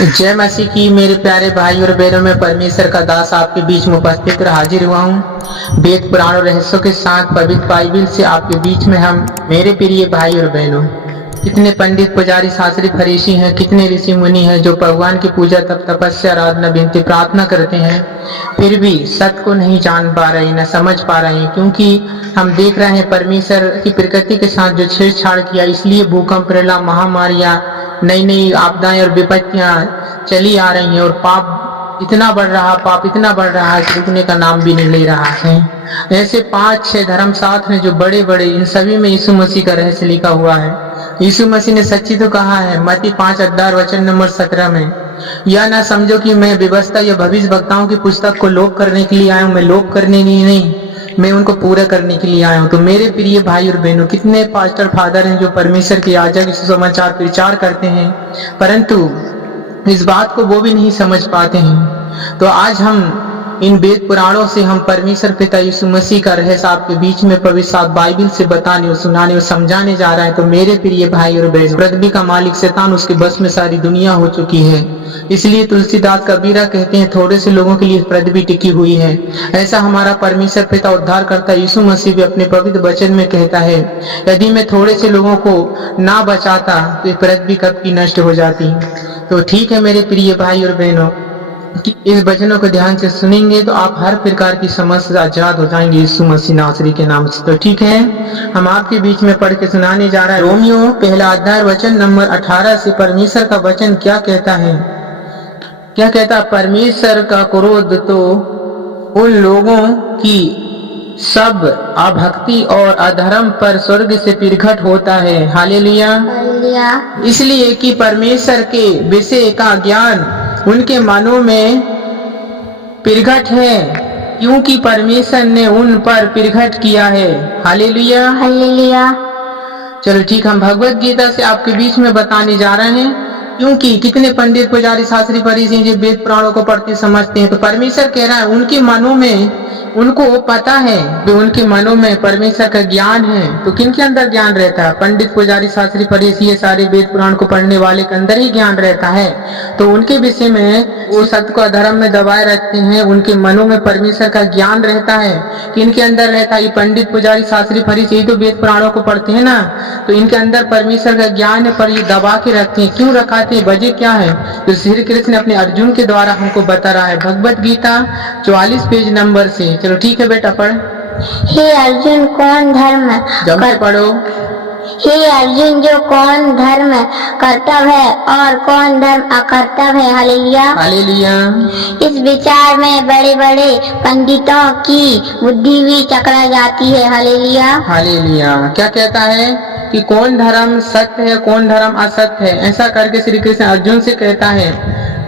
जय मसीह की। मेरे प्यारे भाई और बहनों, में परमेश्वर का दास आपके बीच में उपस्थित और हाजिर हुआ हूँ। वेद पुराण और रहस्यों के साथ पवित्र बाइबिल से आपके बीच में हम, मेरे प्रिय भाई और बहनों, कितने पंडित पुजारी शास्त्री फरीसी हैं, कितने ऋषि मुनि हैं जो भगवान की पूजा तप तपस्या आराधना विनती प्रार्थना करते हैं, फिर भी सत्य को नहीं जान पा रहे, न समझ पा रहे हैं। क्योंकि हम देख रहे हैं परमेश्वर की प्रकृति के साथ जो छेड़छाड़ किया, इसलिए भूकंप, प्रलय, महामारियां, नई नई आपदाएं और विपत्तियां चली आ रही हैं और पाप इतना बढ़ रहा है कि रुकने का नाम भी नहीं ले रहा है। ऐसे 5-6 धर्म शास्त्र हैं जो बड़े बड़े, इन सभी में यीशु मसीह का रहस्य लिखा हुआ है। यीशु मसीह ने सच्ची तो कहा है मत्ती 5 अध्याय वचन नंबर 17 में, यह ना समझो कि मैं व्यवस्था या भविष्य वक्ताओं की पुस्तक को लोप करने के लिए आया हूँ। मैं लोप करने के लिए नहीं, मैं उनको पूरा करने के लिए आया हूँ। तो मेरे प्रिय भाई और बहनों, कितने पास्टर फादर हैं जो परमेश्वर के याजक सुसमाचार प्रचार करते हैं, परंतु इस बात को वो भी नहीं समझ पाते हैं। तो आज हम इन वेद पुराणों से हम परमेश्वर पिता यीशु मसीह का रहस्य आपके बीच में पवित्र बाइबिल से बताने और सुनाने और समझाने जा रहे हैं। तो मेरे प्रिय भाई और बहन, पृथ्वी का मालिक शैतान, उसके बस में सारी दुनिया हो चुकी है। इसलिए तुलसीदास कबीरा कहते हैं, थोड़े से लोगों के लिए पृथ्वी टिकी हुई है। ऐसा हमारा परमेश्वर पिता उद्धार करता यीशु मसीह भी अपने पवित्र वचन में कहता है, यदि मैं थोड़े से लोगों को ना बचाता तो पृथ्वी कब की नष्ट हो जाती। तो ठीक है मेरे प्रिय भाई और बहनों, कि इस वचनों को ध्यान से सुनेंगे तो आप हर प्रकार की समस्या से आजाद हो जाएंगे यीशु मसीह नासरी के नाम से। तो ठीक है, हम आपके बीच में पढ़ के सुनाने जा रहे हैं। रोमियो पहला अध्याय वचन नंबर 18 से परमेश्वर का वचन क्या कहता है। क्या कहता है? परमेश्वर का क्रोध तो उन लोगों की सब अभक्ति और अधर्म पर स्वर्ग से प्रकट होता है। हालेलुया। इसलिए कि परमेश्वर के विषय का ज्ञान उनके मनों में प्रकट है, क्योंकि परमेश्वर ने उन पर प्रकट किया है। Hallelujah, hallelujah. चलो ठीक, हम भगवत गीता से आपके बीच में बताने जा रहे हैं, क्योंकि कितने पंडित पुजारी शास्त्री फरीसी जो वेद पुराणों को पढ़ते समझते हैं। तो परमेश्वर कह रहा है उनके मनों में, उनको पता है कि उनके मनों में परमेश्वर का ज्ञान है। तो किन के अंदर ज्ञान रहता है? पंडित पुजारी शास्त्री फरीसी, ये सारे वेद पुराण को पढ़ने वाले के अंदर ही ज्ञान रहता है। तो उनके विषय में वो सत्य को अधर्म में दबाए रखते हैं। उनके मनों में परमेश्वर का ज्ञान रहता है। किनके अंदर रहता है? ये पंडित पुजारी शास्त्री फरीसी, ये तो वेद पुराणों को पढ़ते हैं ना, तो इनके अंदर परमेश्वर का ज्ञान है, पर ये दबा के रखते हैं। क्यों रखाते हैं? वजह क्या है? तो श्री कृष्ण अपने अर्जुन के द्वारा हमको बता रहा है भगवत गीता 44 पेज नंबर से। चलो ठीक है बेटा, पढ़। हे अर्जुन, कौन धर्म जम के पढ़ो। हे अर्जुन, जो कौन धर्म कर्तव्य है और कौन धर्म अकर्तव्य है। Hallelujah, hallelujah. इस विचार में बड़े बड़े पंडितों की बुद्धि भी चकरा जाती है। Hallelujah, hallelujah. क्या कहता है कि कौन धर्म सत्य है, कौन धर्म असत्य है, ऐसा करके श्री कृष्ण अर्जुन से कहता है।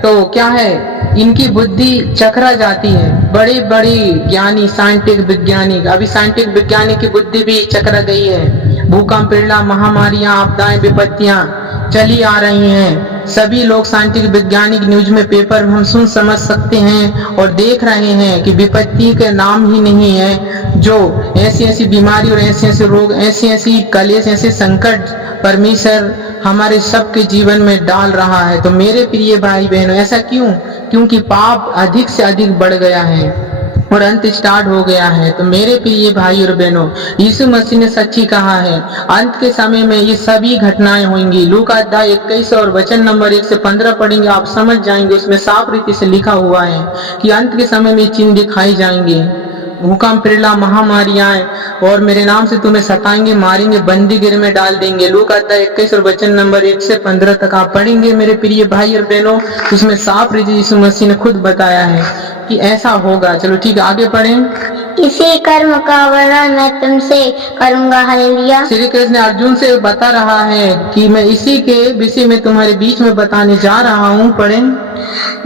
तो क्या है? इनकी बुद्धि चकरा जाती है। बड़ी बड़ी ज्ञानी, साइंटिफिक वैज्ञानिक, अभी साइंटिफिक वैज्ञानिक की बुद्धि भी चकरा गई है। भूकंप, प्रलय, महामारियां, आपदाएं, विपत्तियां चली आ रही हैं। सभी लोग साइंटिफिक वैज्ञानिक न्यूज में, पेपर हम सुन समझ सकते हैं और देख रहे हैं कि विपत्ति के नाम ही नहीं है, जो ऐसी ऐसी बीमारी और ऐसे ऐसे रोग, ऐसी ऐसी कलेश, ऐसे संकट परमेश्वर हमारे सबके जीवन में डाल रहा है। तो मेरे प्रिय भाई बहनों, ऐसा क्यों? क्योंकि पाप अधिक से अधिक बढ़ गया है और अंत स्टार्ट हो गया है। तो मेरे प्रिय भाई और बहनों, यीशु मसीह ने सच्ची कहा है अंत के समय में ये सभी घटनाएं होंगी। लूका अध्याय 21 और वचन नंबर 1 से 15 पढ़ेंगे, आप समझ जाएंगे। उसमें साफ रीति से लिखा हुआ है कि अंत के समय में चिन्ह दिखाई जाएंगे। भूकंप, प्रलय, महामारियां और मेरे नाम से तुम्हें सताएंगे, मारेंगे, बंदी गृह में डाल देंगे। लूका अध्याय 21 और वचन नंबर 1 से 15 तक आप पढ़ेंगे मेरे प्रिय भाई और बहनों। उसमें साफ रीति यीशु मसीह ने खुद बताया है कि ऐसा होगा। चलो ठीक है, आगे पढ़ें। इसी कर्म का वर्णन मैं तुमसे करूंगा। हालेलुया। श्री कृष्ण अर्जुन से बता रहा है कि मैं इसी के विषय में तुम्हारे बीच में बताने जा रहा हूँ। पढ़ें।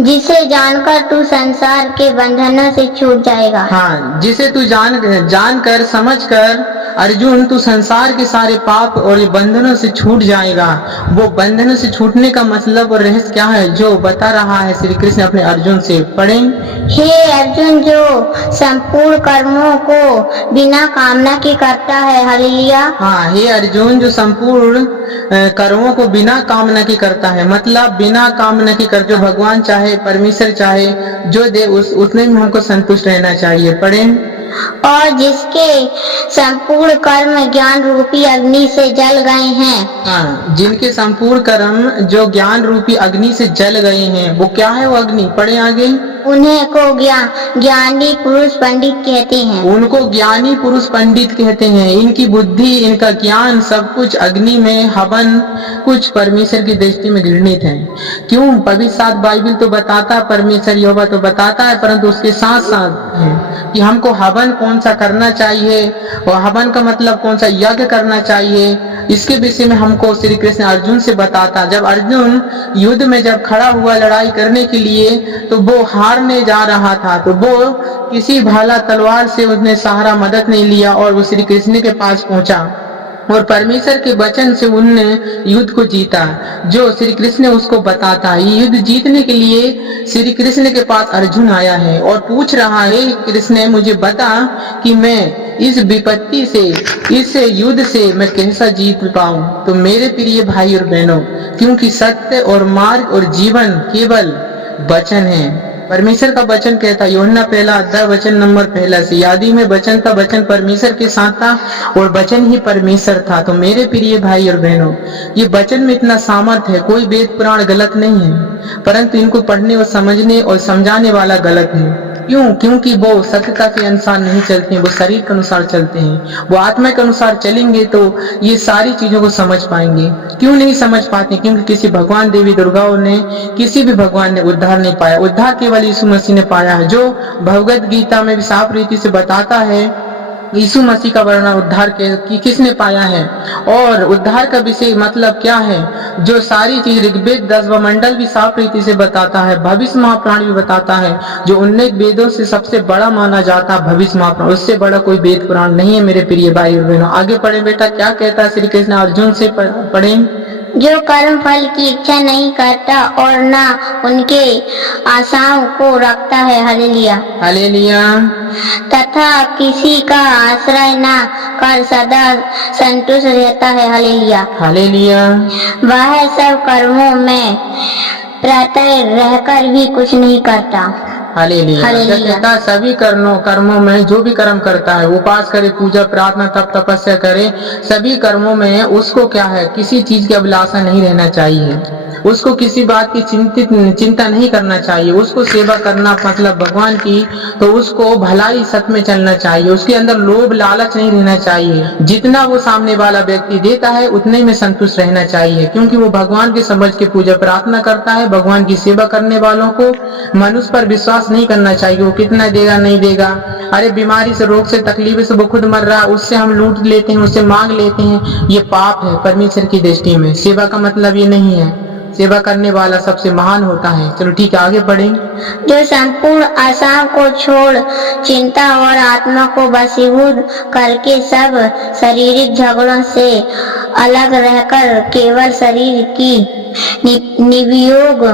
जिसे जानकर तू संसार के बंधनों से छूट जाएगा। हाँ, जिसे तू जानकर समझकर अर्जुन तू संसार के सारे पाप और ये बंधनों से छूट जाएगा। वो बंधनों से छूटने का मतलब और रहस्य क्या है जो बता रहा है श्री कृष्ण अपने अर्जुन से। पढ़ें। हे अर्जुन, जो संपूर्ण कर्मों को बिना कामना के करता है। हालेलुया। हाँ, हे अर्जुन, जो संपूर्ण कर्मों को बिना कामना के करता है, मतलब बिना कामना के कर, जो भगवान चाहे, परमेश्वर चाहे, जो दे उतने में हमको संतुष्ट रहना चाहिए। पढ़ें। और जिसके संपूर्ण कर्म ज्ञान रूपी अग्नि से जल गए हैं। हाँ, जिनके संपूर्ण कर्म जो ज्ञान रूपी अग्नि से जल गए हैं, वो क्या है वो अग्नि? पढ़े आगे। उन्हें को ज्ञानी पुरुष पंडित कहते हैं। उनको ज्ञानी पुरुष पंडित कहते हैं। इनकी बुद्धि, इनका ज्ञान, सब कुछ अग्नि में हवन कुछ परमेश्वर की दृष्टि में घृणित है। क्यों? पवित्र शास्त्र बाइबल तो बताता है, परमेश्वर यहोवा तो बताता है, परंतु उसके साथ साथ है कि हमको हवन कौन सा करना चाहिए और हवन का मतलब कौन सा यज्ञ करना चाहिए, इसके विषय में हमको श्री कृष्ण अर्जुन से बताता। जब अर्जुन युद्ध में जब खड़ा हुआ लड़ाई करने के लिए, तो वो हारने जा रहा था, तो वो किसी भाला तलवार से उसने सहारा मदद नहीं लिया और वो श्री कृष्ण के पास पहुंचा और परमेश्वर के वचन से उनने युद्ध को जीता, जो श्री कृष्ण ने उसको बताता। ये युद्ध जीतने के लिए श्री कृष्ण के पास अर्जुन आया है और पूछ रहा है, कृष्ण मुझे बता कि मैं इस विपत्ति से, इस युद्ध से मैं कैसा जीत पाऊं। तो मेरे प्रिय भाई और बहनों, क्योंकि सत्य और मार्ग और जीवन केवल वचन है। परमेश्वर का वचन कहता, यूहन्ना 1 अध्याय वचन नंबर 1 से, आदि में वचन था, वचन परमेश्वर के साथ था और वचन ही परमेश्वर था। तो मेरे प्रिय भाई और बहनों, ये वचन में इतना सामर्थ्य है, कोई वेद पुराण गलत नहीं है, परंतु इनको पढ़ने और समझने और समझाने वाला गलत है। क्यों? क्योंकि वो सत्यता के अनुसार नहीं चलते हैं, वो शरीर के अनुसार चलते हैं। वो आत्मा के अनुसार चलेंगे तो ये सारी चीजों को समझ पाएंगे। क्यों नहीं समझ पाते? क्योंकि किसी भगवान देवी दुर्गाओं ने, किसी भी भगवान ने उद्धार नहीं पाया। उद्धार केवल यीशु मसीह ने पाया है, जो भगवत गीता में भी साफ रीति से बताता है। यीशु मसीह का वर्णन उद्धार के किसने पाया है और उद्धार का विषय मतलब क्या है, जो सारी चीज ऋग्वेद 10वां मंडल भी साफ रीति से बताता है, भविष्य महापुराण भी बताता है, जो 19 वेदों से सबसे बड़ा माना जाता है भविष्य महापुराण, उससे बड़ा कोई वेद पुराण नहीं है। मेरे प्रिय भाई और बहनों, आगे पढ़े बेटा, क्या कहता है श्री कृष्ण अर्जुन से। पढ़ें। जो कर्म फल की इच्छा नहीं करता और ना उनके आशाओं को रखता है। हालेलुया। हालेलुया। तथा किसी का आश्रय ना कर सदा संतुष्ट रहता है। हालेलुया। हालेलुया। वह सब कर्मों में प्रत्यय रहकर भी कुछ नहीं करता। हालेलुया। क्या कहता है? सभी कर्मों में, जो भी कर्म करता है, उपास करे, पूजा, प्रार्थना, तप, तपस्या करे, सभी कर्मों में उसको क्या है, किसी चीज की अभिलाषा नहीं रहना चाहिए। उसको किसी बात की चिंता नहीं करना चाहिए। उसको सेवा करना मतलब भगवान की, तो उसको भलाई सत्य में चलना चाहिए। उसके अंदर लोभ लालच नहीं रहना चाहिए। जितना वो सामने वाला व्यक्ति देता है उतने में संतुष्ट रहना चाहिए, क्योंकि वो भगवान के समझ के पूजा प्रार्थना करता है। भगवान की सेवा करने वालों को मनुष्य पर विश्वास नहीं करना चाहिए, वो कितना देगा नहीं देगा। अरे बीमारी से, रोग से, तकलीफ से वो खुद मर रहा है, उससे हम लूट लेते हैं, उससे मांग लेते हैं, ये पाप है परमेश्वर की दृष्टि में। सेवा का मतलब ये नहीं है, सेवा करने वाला सबसे महान होता है। चलो ठीक है, आगे बढ़ेंगे। जो संपूर्ण आशाओं को छोड़ चिंता और आत्मा को वशीभूत करके सब शारीरिक झगड़ों से अलग रहकर केवल शरीर की निवियोग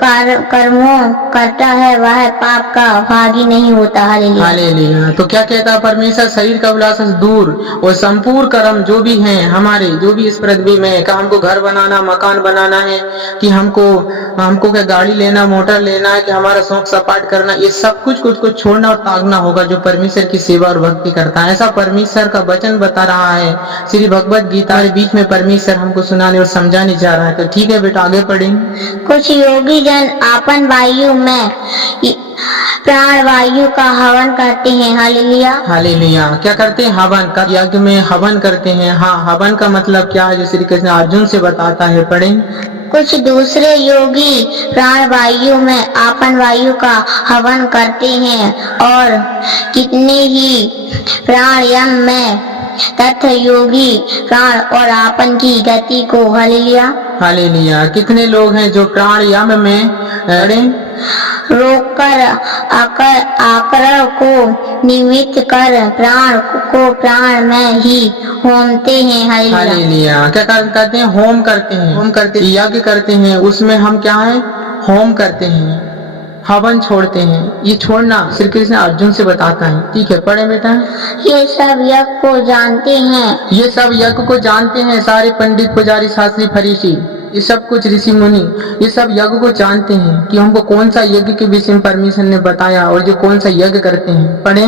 कर्मों करता है, वह पाप का भागी नहीं होता। हालेलुया। तो क्या कहता है परमेश्वर? शरीर का अभिलाषा से दूर और संपूर्ण कर्म जो भी हैं हमारे, जो भी इस पृथ्वी में, का हमको घर बनाना, मकान बनाना है, कि हमको क्या गाड़ी लेना, मोटर लेना है, कि हमारा शौक सपाट करना, ये सब कुछ छोड़ना और त्यागना होगा जो परमेश्वर की सेवा और भक्ति करता है। ऐसा परमेश्वर का वचन बता रहा है श्री भगवत गीता के बीच में परमेश्वर हमको सुनाने और समझाने जा रहा है। तो ठीक है बेटा, आगे बढ़ेंगे। कुछ योगी जन आपन वायु में प्राण वायु का हवन करते हैं। हालेलुया। हालेलुया। क्या करते हैं? हवन का, यज्ञ में हवन करते हैं। हाँ, हवन का मतलब क्या है जो श्री कृष्ण अर्जुन से बताता है। पढ़ें। कुछ दूसरे योगी प्राण वायु में आपन वायु का हवन करते हैं और कितने ही प्राणायाम में तथा योगी प्राण और आपन की गति को। हालेलुया। हालेलुया। कितने लोग हैं जो प्राणायाम में रोककर आकर को निमित्त कर प्राण को प्राण में ही होमते हैं। हालेलुया। हालेलुया। क्या करते हैं? होम करते हैं। होम करते यज्ञ करते हैं, उसमें हम क्या है? होम करते हैं, हवन छोड़ते हैं। ये छोड़ना श्री कृष्ण अर्जुन से बताता है। ठीक है, पढ़े बेटा। ये सब यज्ञ को जानते हैं, ये सब यज्ञ को जानते हैं सारे पंडित, पुजारी, शास्त्री, फरीसी, ये सब कुछ ऋषि मुनि, ये सब यज्ञ को जानते हैं कि हमको कौन सा यज्ञ के विषय में परमेश्वर ने बताया और जो कौन सा यज्ञ करते हैं। पढ़े।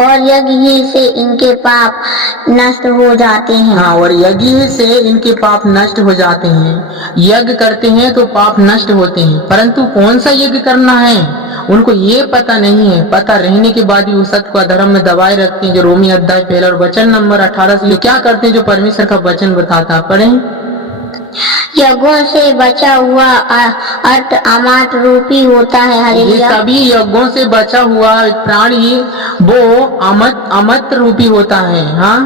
और यज्ञ ही से इनके पाप नष्ट हो जाते हैं। हाँ, और यज्ञ ही से इनके पाप नष्ट हो जाते हैं। यज्ञ करते हैं तो पाप नष्ट होते हैं, परंतु कौन सा यज्ञ करना है उनको ये पता नहीं है। पता रहने के बाद भी वो सत्य को अधर्म में दबाए रखते हैं। जो रोमी अध्याय 1 और वचन नंबर 18 से क्या करते हैं, जो परमेश्वर का वचन बताता। पढ़े। यज्ञों से बचा हुआ अर्थ अमात रूपी होता है। ये हालेलुया। सभी यज्ञों से बचा हुआ प्राणी वो अमत रूपी होता है। हाँ,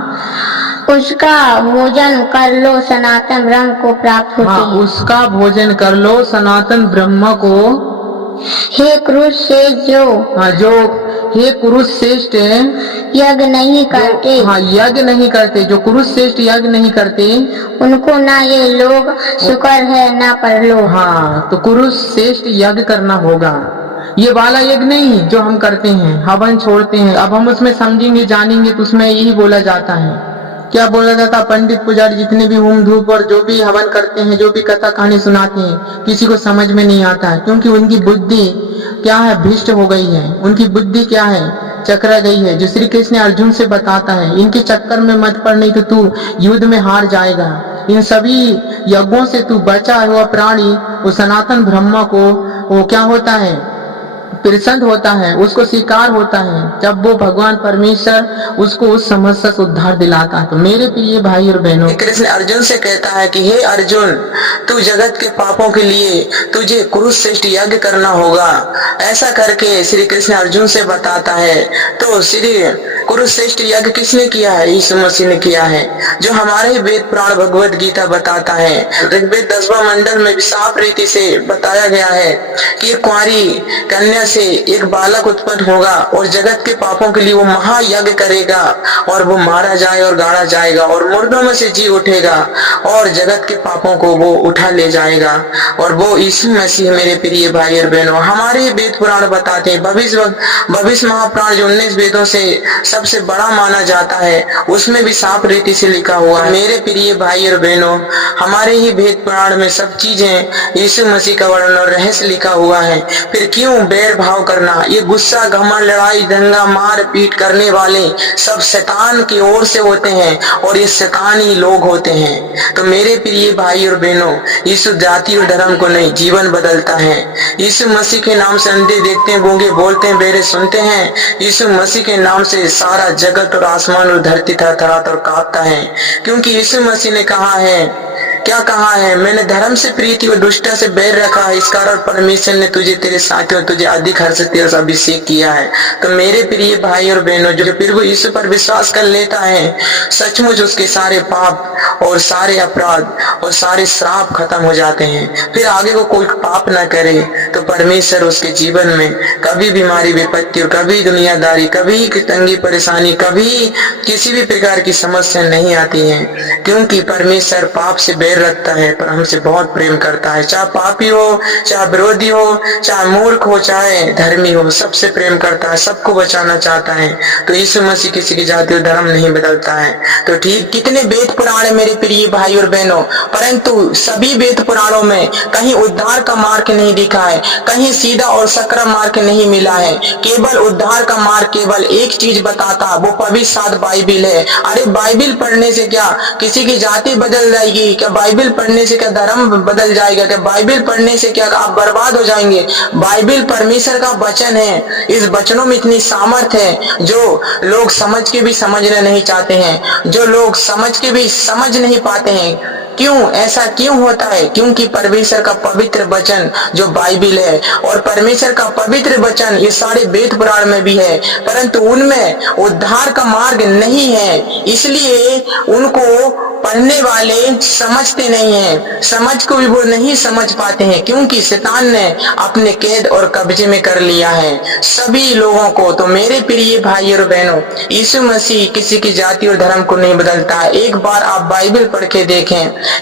उसका भोजन कर लो सनातन ब्रह्म को प्राप्त होती हाँ, है। उसका भोजन कर लो सनातन ब्रह्म को। हे क्रूस से जो हाँ, जो हे कुरुष श्रेष्ठ यज्ञ नहीं करते, हाँ, यज्ञ नहीं करते, जो कुरुष श्रेष्ठ यज्ञ नहीं करते, उनको ना ये लोग शुक्र है ना परलोक। हाँ, तो कुरुष श्रेष्ठ यज्ञ करना होगा। ये वाला यज्ञ नहीं जो हम करते हैं, हवन छोड़ते हैं। अब हम उसमें समझेंगे, जानेंगे तो उसमें यही बोला जाता है। क्या बोला जाता? पंडित पुजारी जितने भी होम धूप और जो भी हवन करते हैं, जो भी कथा कहानी सुनाते हैं, किसी को समझ में नहीं आता है, क्योंकि उनकी बुद्धि क्या है? भ्रष्ट हो गई है। उनकी बुद्धि क्या है? चकरा गई है। जो श्री कृष्ण अर्जुन से बताता है, इनके चक्कर में मत पड़, नहीं तो तू युद्ध में हार जाएगा। इन सभी यज्ञों से तू बचा हुआ प्राणी वो सनातन ब्रह्म को वो क्या होता है? प्रसन्न होता है, उसको स्वीकार होता है जब वो भगवान परमेश्वर उसको उस समस्या से उद्धार दिलाता है। तो मेरे प्रिय भाई और बहनों, कृष्ण अर्जुन से कहता है कि हे अर्जुन, तू जगत के पापों के लिए तुझे कुरुश्रेष्ठ यज्ञ करना होगा। ऐसा करके श्री कृष्ण अर्जुन से बताता है। तो श्री कुरुश्रेष्ठ यज्ञ किसने किया है? यीशु मसीह ने किया है, जो हमारे ही वेद पुराण भगवत गीता बताता है। ऋग्वेद 10वां मंडल में साफ रीति से बताया गया है कि एक कुंवारी कन्या से एक बालक उत्पन्न होगा और जगत के पापों के लिए वो महायज्ञ करेगा और वो मारा जाए और गाड़ा जाएगा और मुर्दों में से जी उठेगा और जगत के पापों को वो उठा ले जाएगा। और वो यीशु मसीह। मेरे प्रिय भाई और बहनों, हमारे वेद पुराण बताते हैं, भविष्य महापुराण जो 19 वेदों से सबसे बड़ा माना जाता है, उसमें भी साफ रीति से लिखा हुआ है। मेरे प्रिय भाई और बहनों, हमारे ही वेद पुराण में सब चीजें यीशु मसीह का वर्णन और रहस्य लिखा हुआ है। फिर क्यों बैर भाव करना? ये गुस्सा, घमंड, लड़ाई, दंगा, मार पीट करने वाले सब शैतान की ओर से होते हैं और ये शैतानी लोग होते हैं। तो मेरे प्रिय भाई और बहनों, यीशु जाति और धर्म को नहीं, जीवन बदलता है। यीशु मसीह के नाम से अंधे देखते हैं, गूंगे बोलते हैं, बहरे सुनते हैं। यीशु मसीह के नाम से सारा जगत और आसमान और धरती थरथराता और कांपता है, क्योंकि यीशु मसीह ने कहा है, क्या कहा है? मैंने धर्म से प्रीति और दुष्टता से बैर रखा है, इस कारण परमेश्वर ने तुझे तेरे साथी और तुझे अधिक हर्ष तेरे से अभिषेक किया है। तो मेरे प्रिय भाई और बहनों, जो प्रभु यीशु पर विश्वास कर लेता है, सचमुच उसके सारे पाप और सारे अपराध और सारे श्राप खत्म हो जाते हैं। फिर आगे को कोई पाप ना करे तो परमेश्वर उसके जीवन में कभी बीमारी, विपत्ति और कभी दुनियादारी, कभी तंगी परेशानी, कभी किसी भी प्रकार की समस्या नहीं आती है, क्योंकि परमेश्वर पाप से बैर रखता है पर हमसे बहुत प्रेम करता है। चाहे पापी हो, चाहे विरोधी हो, चाहे मूर्ख हो, चाहे धर्मी हो, सबसे प्रेम करता है, सबको बचाना चाहता है। तो यीशु मसीह किसी की जाति और धर्म नहीं बदलता है। तो ठीक, कितने वेद पुराण है मेरे प्रिय भाई और बहनों, परंतु सभी वेद पुराणों में कहीं उद्धार का मार्ग नहीं दिखा है, कहीं सीधा और सकरा मार्ग नहीं मिला है। केवल उद्धार का मार्ग केवल एक चीज बताता, वो पवित्र शास्त्र बाइबिल है। अरे बाइबिल पढ़ने से क्या किसी की जाति बदल जाएगी? क्या बाइबिल पढ़ने से क्या धर्म बदल जाएगा? क्या बाइबिल पढ़ने से क्या आप बर्बाद हो जाएंगे? बाइबिल परमेश्वर का वचन है। इस वचनों में इतनी सामर्थ है जो लोग समझ के भी समझना नहीं चाहते हैं, जो लोग समझ के भी समझ नहीं पाते हैं। क्यों ऐसा क्यों होता है? क्योंकि परमेश्वर का पवित्र वचन जो बाइबिल है और परमेश्वर का पवित्र वचन ये सारे वेद पुराण में भी है, परंतु उनमें उद्धार का मार्ग नहीं है, इसलिए उनको पढ़ने वाले समझते नहीं हैं, समझ को भी वो नहीं समझ पाते हैं, क्योंकि शैतान ने अपने कैद और कब्जे में कर लिया है सभी लोगों को। तो मेरे प्रिय भाई और बहनों, यीशु मसीह किसी की जाति और धर्म को नहीं बदलता है। एक बार आप बाइबल पढ़ के देखें,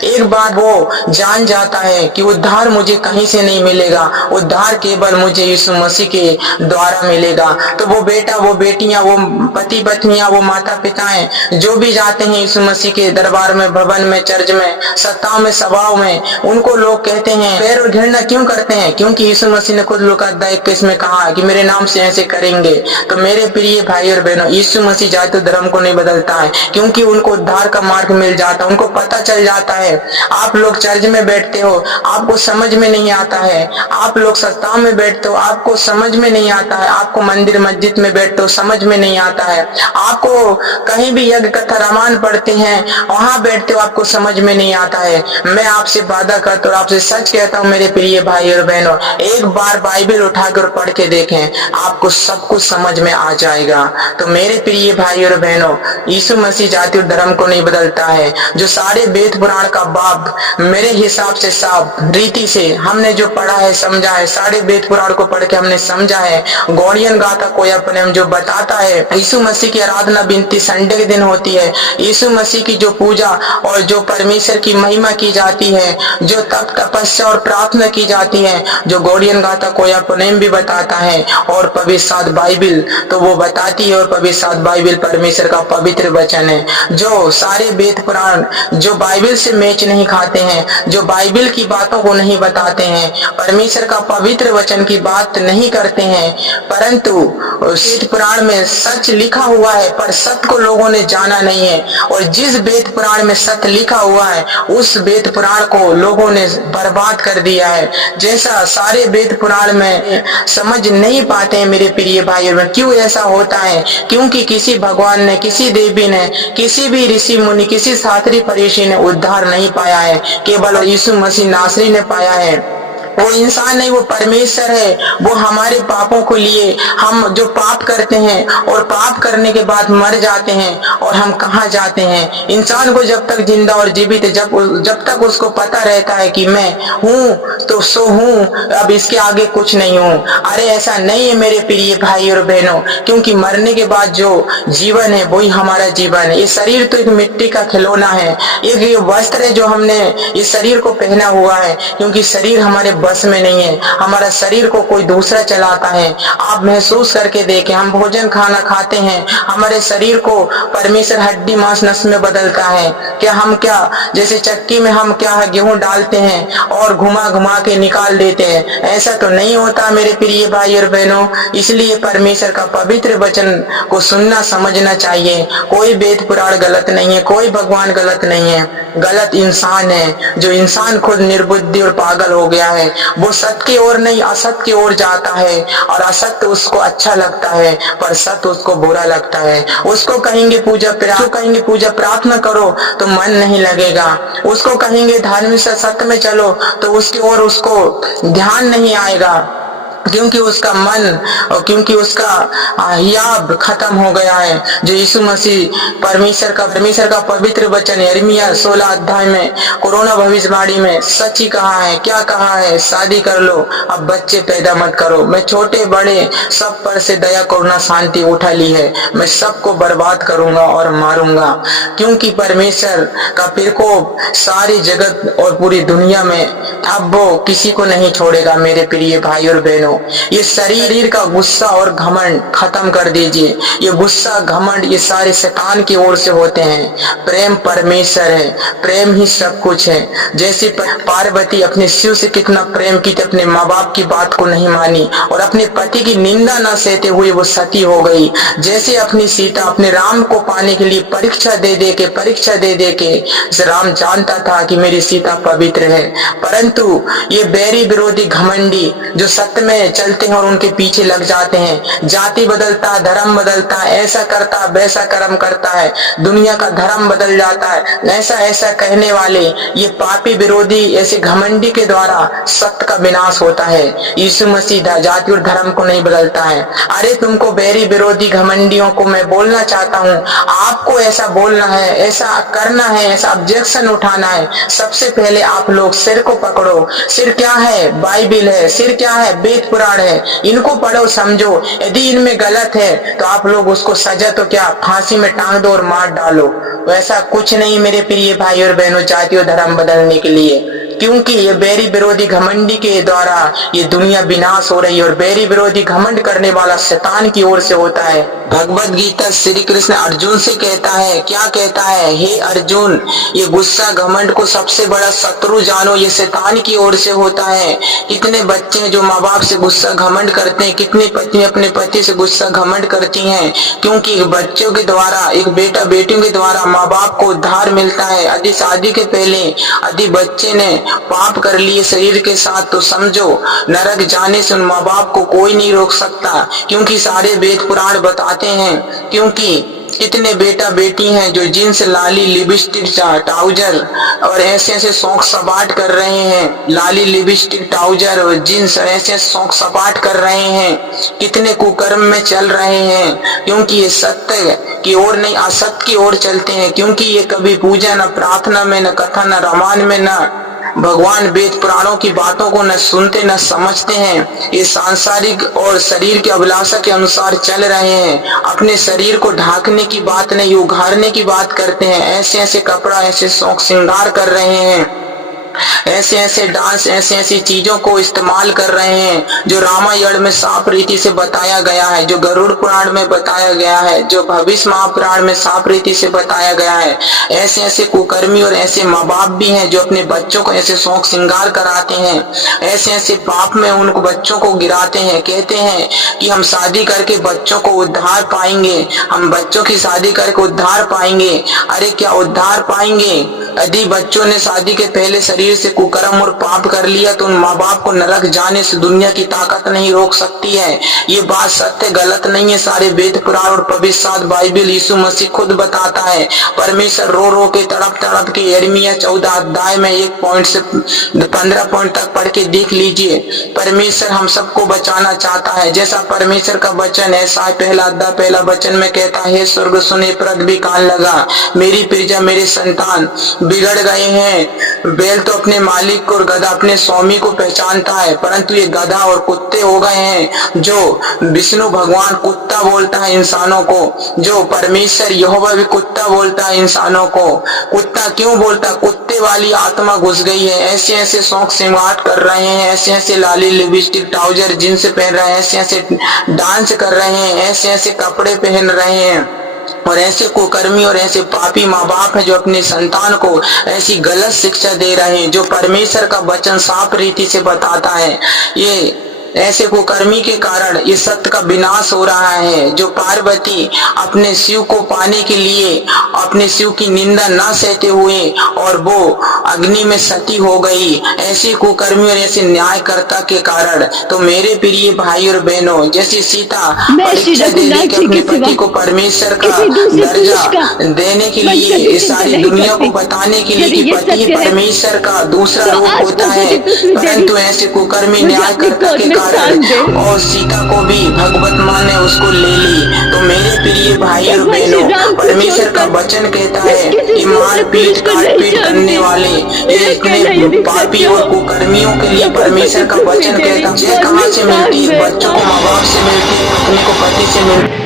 एक बार वो जान जाता है कि उद्धार मुझे कहीं से नहीं मिलेगा, उद्धार केवल मुझे यीशु मसीह के द्वारा मिलेगा। तो वो बेटा, वो बेटियां, वो पति पत्नियां, वो माता पिताएं जो भी जाते हैं यीशु मसीह के दरबार में, भवन में, चर्च में, सत्ताओं में, सभाओं में, उनको लोग कहते हैं पैर और घृणा क्यों करते हैं? क्योंकि यीशु मसीह ने खुद लूका 21 में कहा कि मेरे नाम से ऐसे करेंगे। तो मेरे प्रिय भाई और बहनों, यीशु मसीह जाति धर्म को नहीं बदलता है, क्योंकि उनको उद्धार का मार्ग मिल जाता है, उनको पता चल जाता है। आप लोग चर्च में बैठते हो, आपको समझ में नहीं आता है, आप लोग सत्ताओं में बैठते हो, आपको समझ में नहीं आता है, आपको मंदिर मस्जिद में बैठते हो, समझ में नहीं आता है, आपको कहीं भी यज्ञ कथा रामायण पढ़ते हैं, वहां बैठते हो, आपको समझ में नहीं आता है। मैं आपसे वादा करता हूँ, आपसे सच कहता हूँ मेरे प्रिय भाई और बहनों, एक बार बाइबल उठाकर पढ़ के देखें, आपको सब कुछ समझ में आ जाएगा। तो मेरे प्रिय भाई और बहनों, यीशु मसीह जाति और धर्म को नहीं बदलता है। जो सारे वेद पुराण का बाप मेरे हिसाब से साफ रीति से हमने जो पढ़ा है, समझा है, सारे वेद पुराण को पढ़ के हमने समझा है। गौड़ियन गाथा कोया प्रेम जो बताता है यीशु मसीह की आराधना विनती संडे के दिन होती है, यीशु मसीह की जो पूजा और जो परमेश्वर की महिमा की जाती है, जो तप तपस्या और प्रार्थना की जाती है, जो गौड़ियन गाथा कोया प्रेम भी बताता है, और पवित्र बाइबिल तो वो बताती है। और पवित्र बाइबिल परमेश्वर का पवित्र वचन है। जो सारे वेद पुराण जो बाइबिल से मैच नहीं खाते हैं, जो बाइबिल की बातों को नहीं बताते हैं, परमेश्वर का पवित्र वचन की बात नहीं करते हैं, परंतु वेद पुराण में सच लिखा हुआ है पर सत्य को लोगों ने जाना नहीं है। और जिस वेद पुराण में सत्य लिखा हुआ है उस वेद पुराण को लोगों ने बर्बाद कर दिया है। जैसा सारे वेद पुराण में समझ नहीं पाते हैं मेरे प्रिय भाई। क्यों ऐसा होता है? क्योंकि किसी भगवान ने, किसी देवी ने, किसी भी ऋषि मुनि, किसी शास्त्री फरीसी ने उद्धार नहीं पाया है, केवल यीशु मसीह नासरी ने पाया है। वो इंसान नहीं, वो परमेश्वर है। वो हमारे पापों को लिए, हम जो पाप करते हैं और पाप करने के बाद मर जाते हैं, और हम कहाँ जाते हैं? इंसान को जब तक जिंदा और जीवित, जब तक उसको पता रहता है कि मैं हूँ तो सो हूँ, अब इसके आगे कुछ नहीं हूँ। अरे ऐसा नहीं है मेरे प्रिय भाई और बहनों, क्योंकि मरने के बाद जो जीवन है वही हमारा जीवन है। ये शरीर तो एक मिट्टी का खिलौना है, एक ये वस्त्र है जो हमने इस शरीर को पहना हुआ है, क्योंकि शरीर हमारे बस में नहीं है, हमारा शरीर को कोई दूसरा चलाता है। आप महसूस करके देखें, हम भोजन खाना खाते हैं, हमारे शरीर को परमेश्वर हड्डी मांस नस में बदलता है। क्या जैसे चक्की में हम क्या है गेहूं डालते हैं और घुमा घुमा के निकाल देते हैं, ऐसा तो नहीं होता मेरे प्रिय भाई और बहनों। इसलिए परमेश्वर का पवित्र वचन को सुनना समझना चाहिए। कोई वेद पुराण गलत नहीं है, कोई भगवान गलत नहीं है, गलत इंसान है। जो इंसान खुद निर्बुद्धि और पागल हो गया है, वो सत्य की ओर नहीं असत्य की ओर जाता है, और असत्य उसको अच्छा लगता है पर सत्य उसको बुरा लगता है। उसको कहेंगे पूजा प्रार्थना करो तो मन नहीं लगेगा, उसको कहेंगे धार्मिक सत्य में चलो तो उसकी ओर उसको ध्यान नहीं आएगा, क्योंकि उसका मन और क्योंकि उसका हियाब खत्म हो गया है। जो यीशु मसीह परमेश्वर का पवित्र वचन यिर्मयाह 16 अध्याय में कोरोना भविष्यवाणी में सच ही कहा है। क्या कहा है? शादी कर लो, अब बच्चे पैदा मत करो। मैं छोटे बड़े सब पर से दया करुणा शांति उठा ली है, मैं सबको बर्बाद करूंगा और मारूंगा, क्योंकि परमेश्वर का प्रकोप सारी जगत और पूरी दुनिया में अब वो किसी को नहीं छोड़ेगा मेरे प्रिय भाई और बहनों। ये शरीर का गुस्सा और घमंड खत्म कर दीजिए। ये गुस्सा घमंड ये सारे शैतान की ओर से होते हैं। प्रेम परमेश्वर है, प्रेम ही सब कुछ है। जैसे पार्वती अपने शिव से कितना प्रेम की थी, अपने माँ बाप की बात को नहीं मानी और अपने पति की निंदा न सहते हुए वो सती हो गई। जैसे अपनी सीता अपने राम को पाने के लिए परीक्षा दे दे के राम जानता था कि मेरी सीता पवित्र है, परंतु ये बैरी विरोधी घमंडी जो सत्य में चलते हैं और उनके पीछे लग जाते हैं। जाति बदलता है, धर्म बदलता है, ऐसा करता है, वैसा कर्म करता है, दुनिया का धर्म बदल जाता है, ऐसा ऐसा कहने वाले ये पापी विरोधी ऐसे घमंडी के द्वारा सत्य का विनाश होता है। यीशु मसीह जाति और धर्म को नहीं बदलता है। अरे तुमको बैरी विरोधी घमंडियों को मैं बोलना चाहता हूँ, आपको ऐसा बोलना है, ऐसा करना है, ऐसा ऑब्जेक्शन उठाना है। सबसे पहले आप लोग सिर को पकड़ो। सिर क्या है? बाइबिल है। सिर क्या है? वेद पुराण है। इनको पढ़ो, समझो। यदि इनमें गलत है तो आप लोग उसको सजा तो क्या फांसी में टांग दो और मार डालो। वैसा कुछ नहीं मेरे प्रिय भाई और बहनों, जाति और धर्म बदलने के लिए, क्योंकि ये बैरी विरोधी घमंडी के द्वारा ये दुनिया विनाश हो रही है और बैरी विरोधी घमंड करने वाला शैतान की ओर से होता है। भगवत गीता श्री कृष्ण अर्जुन से कहता है, क्या कहता है? हे अर्जुन, ये गुस्सा घमंड को सबसे बड़ा शत्रु जानो, ये शैतान की ओर से होता है। कितने बच्चे हैं जो माँ बाप से गुस्सा घमंड करते हैं, कितनी पत्नी अपने पति से गुस्सा घमंड करती हैं, क्योंकि बच्चों के द्वारा, एक बेटा बेटियों के द्वारा माँ बाप को उद्धार मिलता है। यदि शादी के पहले यदि बच्चे ने पाप कर लिए शरीर के साथ तो समझो नरक जाने से उन माँ बाप को कोई नहीं रोक सकता, क्योंकि सारे वेद पुराण बताते हैं। क्योंकि कितने बेटा बेटी हैं जो जींस, लाली, लिपस्टिक, ट्राउजर और ऐसे ऐसे शौक सपाट कर रहे हैं। लाली, लिपस्टिक, ट्राउजर और जींस ऐसे शौक सपाट कर रहे हैं, कितने कुकर्म में चल रहे हैं, क्योंकि ये सत्य की ओर नहीं असत्य की ओर चलते हैं। क्योंकि ये कभी पूजा न प्रार्थना में, न कथा, न रामायण में, न भगवान वेद पुराणों की बातों को न सुनते न समझते हैं। ये सांसारिक और शरीर की अभिलाषा के अनुसार चल रहे हैं। अपने शरीर को ढाकने की बात नहीं, उघाड़ने की बात करते हैं। ऐसे ऐसे कपड़ा, ऐसे शौक श्रृंगार कर रहे हैं, ऐसे ऐसे डांस, ऐसी ऐसी चीजों को इस्तेमाल कर रहे हैं जो रामायण में साफ रीति से बताया गया है, जो गरुड़ पुराण में बताया गया है, जो भविष्य महापुराण में साफ रीति से बताया गया है। ऐसे ऐसे कुकर्मी और ऐसे माँ बाप भी हैं जो अपने बच्चों को ऐसे शौक श्रृंगार कराते हैं, ऐसे ऐसे पाप में उनको बच्चों को गिराते हैं। कहते हैं कि हम शादी करके बच्चों को उद्धार पाएंगे, हम बच्चों की शादी करके उद्धार पाएंगे। अरे क्या उद्धार पाएंगे? यदि बच्चों ने शादी के पहले शरीर से कुकर्म और पाप कर लिया तो उन माँ बाप को नरक जाने से दुनिया की ताकत नहीं रोक सकती है। ये बात सत्य गलत नहीं है। सारे वेद पुराण और पवित्र शास्त्र, बाइबिल, यीशु मसीह खुद बताता है। परमेश्वर रो रो के तड़प तड़प के यिर्मयाह 14 अध्याय में 1 पॉइंट से 15 पॉइंट तक पढ़ के देख लीजिए। परमेश्वर हम सबको बचाना चाहता है। जैसा परमेश्वर का वचन है, साय पहला अध्याय पहला वचन में कहता है, स्वर्ग सुने पृथ्वी भी कान लगा, मेरी प्रजा मेरे संतान बिगड़ गए हैं। बैल तो अपने मालिक को और गधा अपने स्वामी को पहचानता है, परंतु ये गधा और कुत्ते हो गए हैं। जो विष्णु भगवान कुत्ता बोलता है इंसानों को, जो परमेश्वर यहोवा भी कुत्ता बोलता है इंसानों को। कुत्ता क्यों बोलता? कुत्ते वाली आत्मा घुस गई है। ऐसे ऐसे शौक श्रृंगार कर रहे हैं, ऐसे ऐसे लाली, लिपस्टिक, ट्राउजर, जींस पहन रहे हैं, ऐसे ऐसे डांस कर रहे हैं, ऐसे ऐसे कपड़े पहन रहे हैं। और ऐसे कुकर्मी और ऐसे पापी माँ बाप है जो अपने संतान को ऐसी गलत शिक्षा दे रहे हैं, जो परमेश्वर का वचन साफ रीति से बताता है। ये ऐसे कुकर्मी के कारण ये सत्य का विनाश हो रहा है। जो पार्वती अपने शिव को पाने के लिए अपने शिव की निंदा ना सहते हुए और वो अग्नि में सती हो गई, ऐसे कुकर्मी और ऐसे न्यायकर्ता के कारण। तो मेरे प्रिय भाई और बहनों, जैसे सीता परीक्षा दे के अपने पति को परमेश्वर का दर्जा देने के लिए, इस सारी दुनिया को बताने के लिए कि पति ही परमेश्वर का दूसरा रूप होता है, परंतु ऐसे कुकर्मी न्यायकर्ता के और सीता को भी भगवत माँ ने उसको ले ली। तो मेरे प्रिय भाई और बहनों, परमेश्वर का वचन कहता है कि मारपीट काटपीट करने वाले ये इतने पापी और कुकर्मियों के लिए परमेश्वर का वचन कहता है, जय कहाँ से मिलती है? बच्चों को माँ बाप से मिलती है, पत्नी को पति से मिलती है।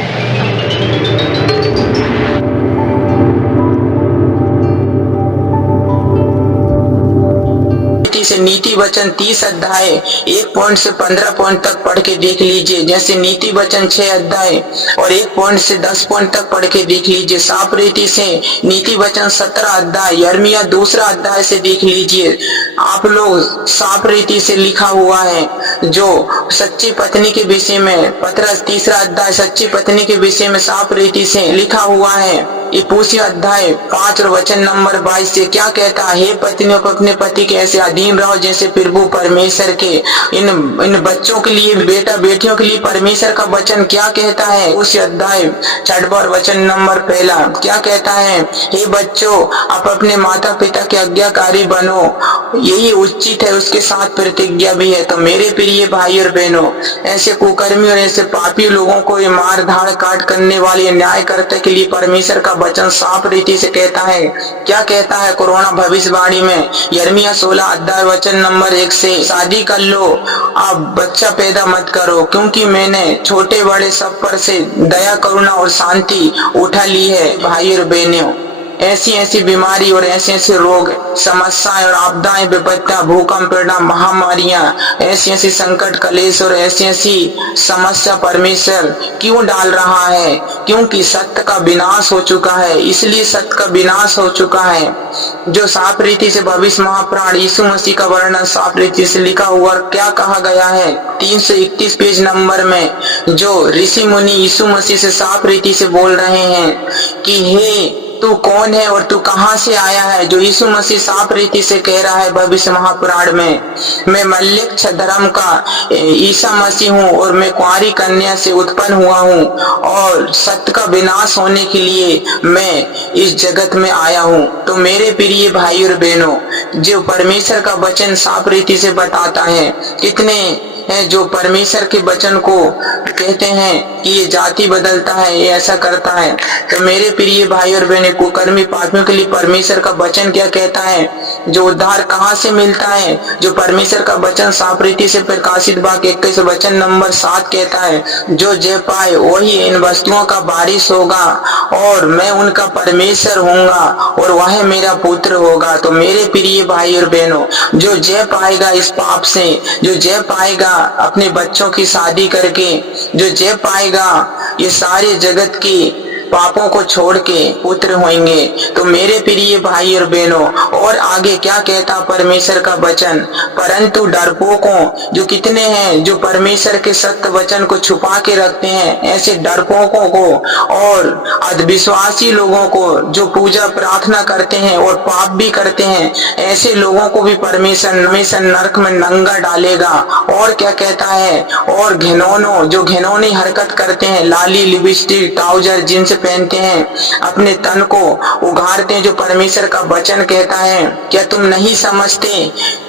से नीति वचन 30 अध्याय 1 पॉइंट से 15 पॉइंट तक पढ़ के देख लीजिए। जैसे नीति वचन 6 अध्याय और 1 पॉइंट से 10 पॉइंट तक पढ़ के देख लीजिए। साफ रीति से नीति वचन 17 अध्याय यिर्मयाह 2 अध्याय से देख लीजिए। आप लोग साफ रीति से लिखा हुआ है, जो सच्ची पत्नी के विषय में पतरस 3 अध्याय सच्ची पत्नी के विषय में साफ रीति से लिखा हुआ है। इफिसियों अध्याय 5 और वचन नंबर 22 से क्या कहता है, हे पत्नियों को अपने पति के ऐसे अधीन रहो जैसे प्रभु परमेश्वर के। इन बच्चों के लिए, बेटा बेटियों के लिए परमेश्वर का वचन क्या कहता है, उस अध्याय 6 वचन नंबर 1 क्या कहता है, हे बच्चों आप अपने माता पिता के आज्ञाकारी बनो, यही उचित है, उसके साथ प्रतिज्ञा भी है। तो मेरे प्रिय भाई और बहनों, ऐसे कुकर्मी और ऐसे पापी लोगों को, ये मार धाड़ काट करने वाले न्यायकर्ता के लिए परमेश्वर का वचन साफ रीति से कहता है। क्या कहता है कोरोना भविष्यवाणी में, यिर्मयाह 16 अध्याय वचन नंबर 1 से, शादी कर लो, आप बच्चा पैदा मत करो, क्योंकि मैंने छोटे बड़े सब पर से दया करुणा और शांति उठा ली है। भाई और बहनों, ऐसी ऐसी बीमारी और ऐसे ऐसे रोग, समस्याएं और आपदाएं, विपत्तियां, भूकंप, महामारियां, ऐसी ऐसी संकट, कलेश और ऐसी ऐसी समस्या परमेश्वर क्यों डाल रहा है? क्योंकि सत्य का विनाश हो चुका है, इसलिए सत्य का विनाश हो चुका है। जो साफ रीति से भविष्य महाप्राण यीशु मसीह का वर्णन साफ रीति से लिखा हुआ क्या कहा गया है 331 पेज नंबर में, जो ऋषि मुनि यीशु मसीह से साफ रीति से बोल रहे हैं कि हे तू कौन है और तू कहां से आया है। जो यीशु मसीह साफ रीति से कह रहा है भविष्य महापुराण में, मैं मल्लिक धर्म का ईसा मसीह हूँ और मैं कुंवारी कन्या से उत्पन्न हुआ हूँ और सत्य का विनाश होने के लिए मैं इस जगत में आया हूँ। तो मेरे प्रिय भाई और बहनों, जो परमेश्वर का वचन साफ रीति से बताता है, कितने हैं जो परमेश्वर के वचन को कहते हैं कि ये जाति बदलता है, ये ऐसा करता है। तो मेरे प्रिय भाई और बहनें, कुकर्मी पापियों के लिए परमेश्वर का वचन क्या कहता है, जो उद्धार कहाँ से मिलता है, जो परमेश्वर का वचन साफ रीति से प्रकाशित वाक्य 21 वचन नंबर 7 कहता है, जो जय पाए वही इन वस्तुओं का वारिस होगा और मैं उनका परमेश्वर होऊंगा और वह मेरा पुत्र होगा। तो मेरे प्रिय भाई और बहनों, जो जय पाएगा इस पाप से, जो जय पाएगा अपने बच्चों की शादी करके, जो जय पाएगा ये सारे जगत की पापों को छोड़ के पुत्र होंगे। तो मेरे प्रिय भाई और बहनों, और आगे क्या कहता परमेश्वर का वचन, परंतु डरपोकों, जो कितने हैं जो परमेश्वर के सत्य वचन को छुपा के रखते हैं, ऐसे डरपोकों को और अविश्वासी लोगों को, जो पूजा प्रार्थना करते हैं और पाप भी करते हैं, ऐसे लोगों को भी परमेश्वर हमेशा नरक में नंगा डालेगा। और क्या कहता है, और घिनौनों, जो घिनौनी हरकत करते हैं, लाली लिपस्टिक ट्राउजर जींस पहनते हैं, अपने तन को उघाड़ते हैं, जो परमेश्वर का वचन कहता है, क्या तुम नहीं समझते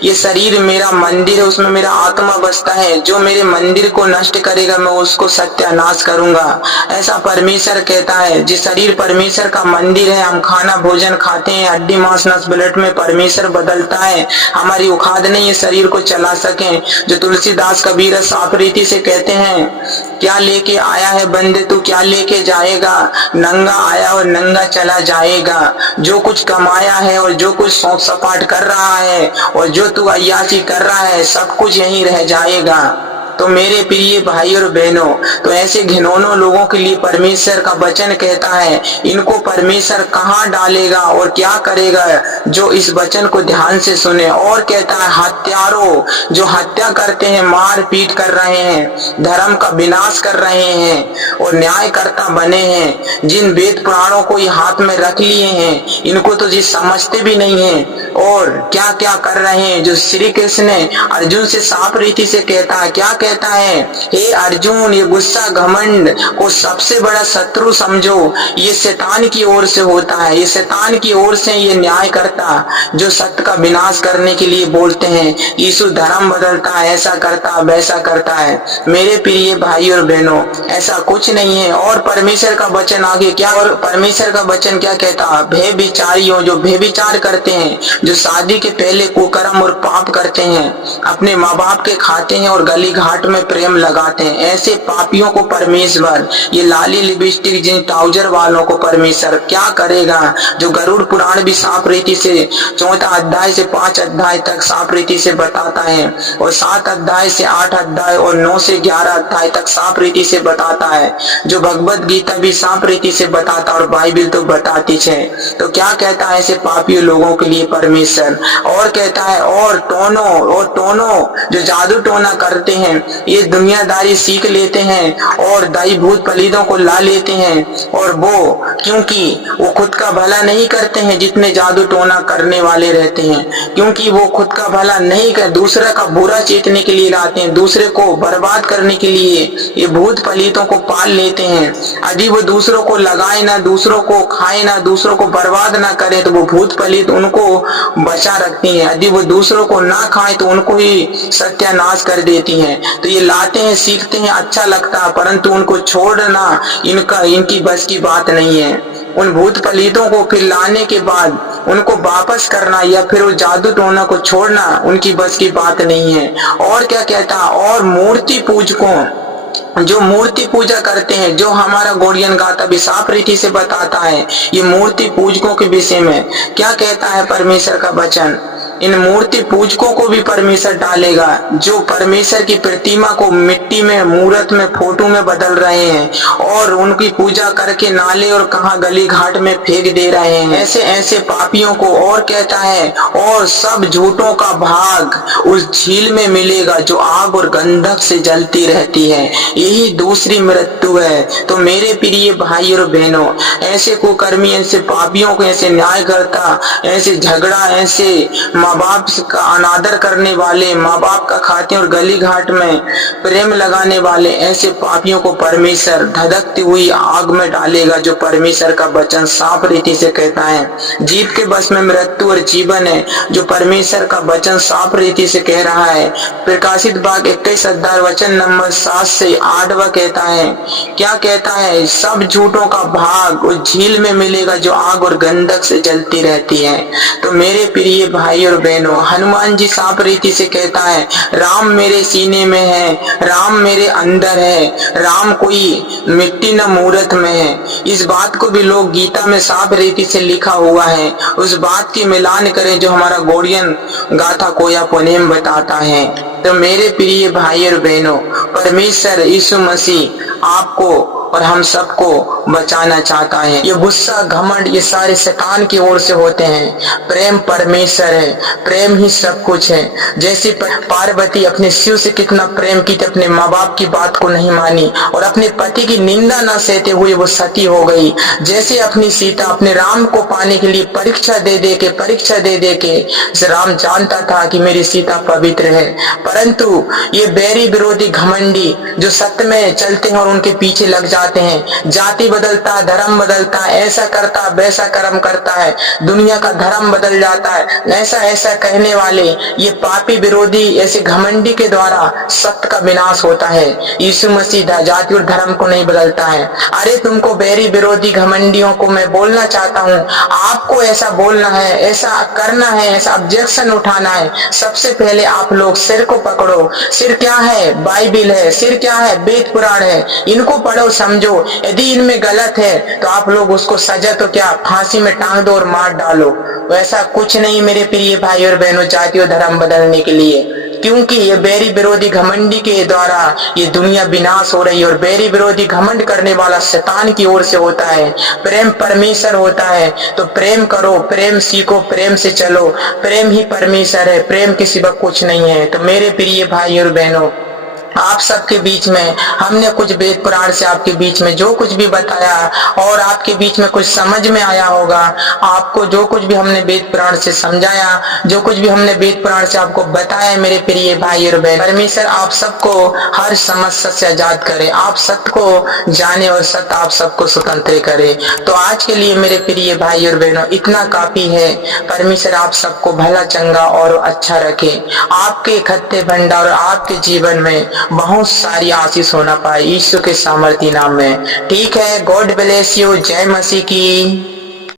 ये शरीर मेरा मंदिर है, उसमें मेरा आत्मा बसता है, जो मेरे मंदिर को नष्ट करेगा मैं उसको सत्यानाश करूंगा। ऐसा परमेश्वर कहता है। जिस शरीर परमेश्वर का मंदिर है, हम खाना भोजन खाते हैं, हड्डी मांस नस ब्लड में परमेश्वर बदलता है, हमारी औकात नहीं ये शरीर को चला सके। जो तुलसीदास कबीर साफ रीति से कहते हैं, क्या लेके आया है बंदे तू क्या लेके जाएगा, नंगा आया और नंगा चला जाएगा। जो कुछ कमाया है और जो कुछ शौक सपाट कर रहा है और जो तू अय्याशी कर रहा है, सब कुछ यहीं रह जाएगा। तो मेरे प्रिय भाई और बहनों, तो ऐसे घिनौनों लोगों के लिए परमेश्वर का वचन कहता है, इनको परमेश्वर कहाँ डालेगा और क्या करेगा, जो इस वचन को ध्यान से सुने। और कहता है हत्यारों, जो हत्या करते हैं, मार पीट कर रहे हैं, धर्म का विनाश कर रहे हैं और न्यायकर्ता बने हैं, जिन वेद पुराणों को ये हाथ में रख लिए हैं, इनको तो जी समझते भी नहीं है और क्या क्या कर रहे हैं। जो श्री कृष्ण ने अर्जुन से साफ रीति से कहता है, क्या कहता है, हे अर्जुन, ये गुस्सा घमंड को सबसे बड़ा शत्रु समझो, ये शैतान की ओर से होता है, ये शैतान की ओर से ये न्याय करता, जो सत्य का विनाश करने के लिए बोलते हैं, यीशु धर्म बदलता है, ऐसा करता वैसा करता है। मेरे प्रिय भाई और बहनों, ऐसा कुछ नहीं है। और परमेश्वर का वचन आगे क्या, और परमेश्वर का वचन क्या कहता, भय विचारियों, जो भय विचार करते हैं, जो शादी के पहले कुकर्म और पाप करते हैं, अपने माँ बाप के खाते हैं और गली घाट में प्रेम लगाते हैं, ऐसे पापियों को परमेश्वर, ये लाली लिपस्टिक जिन ट्राउजर वालों को परमेश्वर क्या करेगा। जो गरुड़ पुराण भी साफ रीति से 4 अध्याय से 5 अध्याय तक साफ रीति से बताता है और 7 अध्याय से 8 अध्याय और 9 से 11 अध्याय तक साफ रीति से बताता है। जो भगवत गीता भी साफ रीति से बताता और बाइबिल तो बताती है। तो क्या कहता है ऐसे पापी लोगों के लिए परमेश्वर, और कहता है और टोनो जो जादू टोना करते हैं, ये दुनियादारी सीख लेते हैं और दाई भूत पलीदों को ला लेते हैं। और वो क्योंकि वो खुद का भला नहीं करते हैं जितने जादू टोना करने वाले रहते हैं, क्योंकि वो खुद का भला नहीं कर दूसरा का बुरा चेतने के लिए लाते हैं, दूसरे को बर्बाद करने के लिए ये भूत पलीतों को पाल लेते हैं। यदि वो दूसरों को लगाए ना, दूसरों को खाए ना, दूसरों को बर्बाद ना करे तो वो भूत पलीत उनको बचा रखती हैं। यदि वो दूसरों को ना खाए तो उनको ही सत्यानाश कर देती हैं। तो ये लाते हैं, सीखते हैं, अच्छा लगता है, परंतु उनको छोड़ना इनकी बस की बात नहीं है। उन भूत पलीतों को फिर लाने के बाद उनको वापस करना या फिर वो जादू टोना को छोड़ना उनकी बस की बात नहीं है। और क्या कहता, और मूर्ति पूजकों जो मूर्ति पूजा करते हैं, जो हमारा गोडियन गाथा भी साफ रीति से बताता है, ये मूर्ति पूजकों के विषय में क्या कहता है परमेश्वर का वचन। इन मूर्ति पूजकों को भी परमेश्वर डालेगा जो परमेश्वर की प्रतिमा को मिट्टी में, मूर्त में, फोटो में बदल रहे हैं और उनकी पूजा करके नाले और कहां गली घाट में फेंक दे रहे हैं। ऐसे ऐसे पापियों को और कहता है, और सब झूठों का भाग उस झील में मिलेगा जो आग और गंधक से जलती रहती है। यही दूसरी मृत्यु है। तो मेरे प्रिय भाई और बहनों, ऐसे कुकर्मी, ऐसे पापियों को, ऐसे न्यायकर्ता, ऐसे झगड़ा, ऐसे माँ बाप का अनादर करने वाले, माँ बाप का खाते और गली घाट में प्रेम लगाने वाले ऐसे पापियों को परमेश्वर धधकती हुई आग में डालेगा, जो परमेश्वर का वचन साफ रीति से कहता है। जीव के बस में मृत्यु और जीवन है, जो परमेश्वर का वचन साफ रीति से कह रहा है। प्रकाशित भाग 21 अध्याय वचन नंबर 7 से 8 कहता है, क्या कहता है, सब झूठों का भाग उस झील में मिलेगा जो आग और गंधक से जलती रहती है। तो मेरे प्रिय भाई और बहनों, हनुमान जी साफ रीति से कहता है, राम मेरे सीने में है, राम मेरे अंदर है, राम कोई मिट्टी न मूरत में है। इस बात को भी लोग गीता में साफ रीति से लिखा हुआ है। उस बात की मिलान करें जो हमारा गोडियन गाथा कोया पुनेम बताता है। तो मेरे प्रिय भाई और बहनों, परमेश्वर यीशु मसीह आपको और हम सबको बचाना चाहता है। ये गुस्सा, घमंड, ये सारे शैतान की ओर से होते हैं। प्रेम परमेश्वर है, प्रेम ही सब कुछ है। जैसे पार्वती अपने शिव से कितना प्रेम की थी, अपने माँ बाप की बात को नहीं मानी और अपने पति की निंदा न सहते हुए वो सती हो गई। जैसे अपनी सीता अपने राम को पाने के लिए परीक्षा दे दे के राम जानता था कि मेरी सीता पवित्र है, परंतु ये बैरी विरोधी घमंडी जो सत्य में चलते हैं और उनके पीछे लग जाते हैं, जाति बदलता, धर्म बदलता, ऐसा करता, वैसा कर्म करता है, दुनिया का धर्म बदल जाता है, ऐसा कहने वाले ये पापी विरोधी ऐसे घमंडी के द्वारा सत्य का विनाश होता है। यीशु मसीह जाति और धर्म को नहीं बदलता है। अरे तुमको बैरी विरोधी घमंडियों को मैं बोलना चाहता हूँ, आपको ऐसा बोलना है, ऐसा करना है, ऐसा ऑब्जेक्शन उठाना है। सबसे पहले आप लोग सिर को पकड़ो। सिर क्या है? बाइबिल है। सिर क्या है? वेद पुराण है। इनको पढ़ो, समझो। यदि इनमें गलत है तो आप लोग उसको सजा तो क्या, फांसी में टांग दो और मार डालो। वैसा कुछ नहीं मेरे प्रिय भाई और बहनों, जाति और धर्म बदलने के लिए, क्योंकि ये बैरी विरोधी घमंडी के द्वारा ये दुनिया विनाश हो रही है। और बैरी विरोधी घमंड करने वाला शैतान की ओर से होता है। प्रेम परमेश्वर होता है। तो प्रेम करो, प्रेम सीखो, प्रेम से चलो। प्रेम ही परमेश्वर है, प्रेम के सिवा कुछ नहीं है। तो मेरे प्रिय भाई और बहनों, आप सबके बीच में हमने कुछ वेद पुराण से आपके बीच में जो कुछ भी बताया और आपके बीच में कुछ समझ में आया होगा, आपको जो कुछ भी हमने वेद पुराण से समझाया, जो कुछ भी हमने वेद पुराण से आपको बताया, मेरे प्रिय भाई और बहन, परमेश्वर आप सबको हर समस्या से आजाद करे, आप सत्य को जाने और सत्य आप सबको स्वतंत्र करे। तो आज के लिए मेरे प्रिय भाई और बहनों इतना काफी है। परमेश्वर आप सबको भला, चंगा और अच्छा रखे। आपके खत्ते भंडार और आपके जीवन में बहुत सारी आशीष होना पाए यीशु के सामर्थी नाम में। ठीक है, गॉड ब्लेस यू। जय मसीह की।